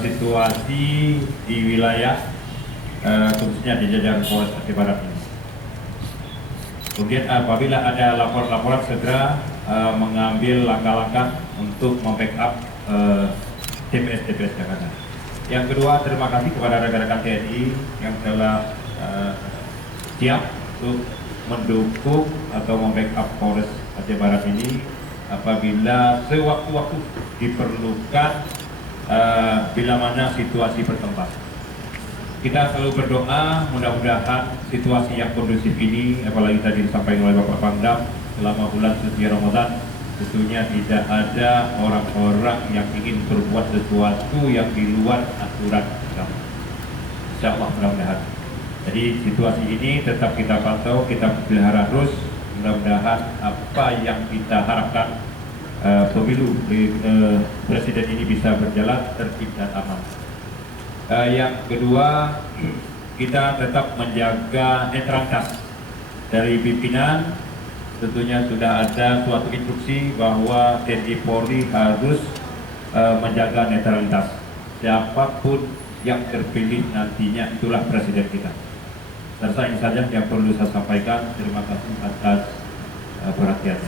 situasi di wilayah khususnya di jajaran Polres Aceh Barat ini. Kemudian apabila ada laporan-laporan segera mengambil langkah-langkah untuk membackup TPS Jakarta. Yang kedua, terima kasih kepada rekan-rekan TNI yang telah siap untuk mendukung atau membackup Polres Aceh Barat ini apabila sewaktu-waktu diperlukan bila mana situasi berkembang. Kita selalu berdoa mudah-mudahan situasi yang kondusif ini, apalagi tadi disampaikan oleh Bapak Pangdam, selama bulan suci Ramadan tentunya tidak ada orang-orang yang ingin berbuat sesuatu yang di luar aturan agama. Insya Allah mudah-mudahan. Jadi situasi ini tetap kita pantau, kita pelihara terus. Mudah-mudahan apa yang kita harapkan pemilu presiden ini bisa berjalan tertib dan aman. Yang kedua, kita tetap menjaga netralitas dari pimpinan. Tentunya sudah ada suatu instruksi bahwa TNI Polri harus menjaga netralitas. Siapapun yang terpilih nantinya itulah presiden kita. Saya ini saja yang perlu saya sampaikan. Terima kasih atas perhatiannya.